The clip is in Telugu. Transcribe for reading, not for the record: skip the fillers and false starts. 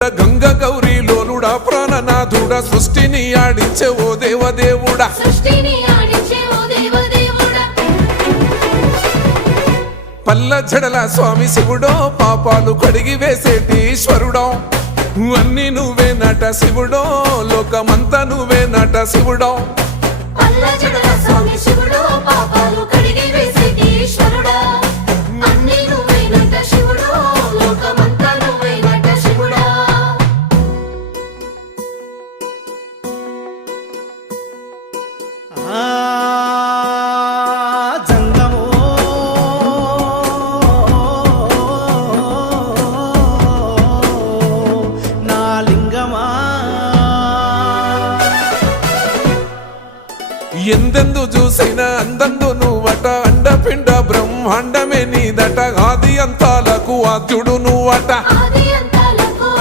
గంగ గౌరీ లోలుడా ప్రాణనాథుడా సృష్టిని ఆడించే ఓ దేవదేవుడా పల్ల జడల స్వామి శివుడో పాపాలు కడిగి వేసేటి ఈశ్వరుడో అన్ని నువ్వే నట శివుడో లోకమంతా నువ్వే నట శివుడో ఎందెందు చూసిన అందందు నువ్వట అండపిండ బ్రహ్మాండమే నీదట ఆది అంతాలకు ఆద్యుడు నువ్వట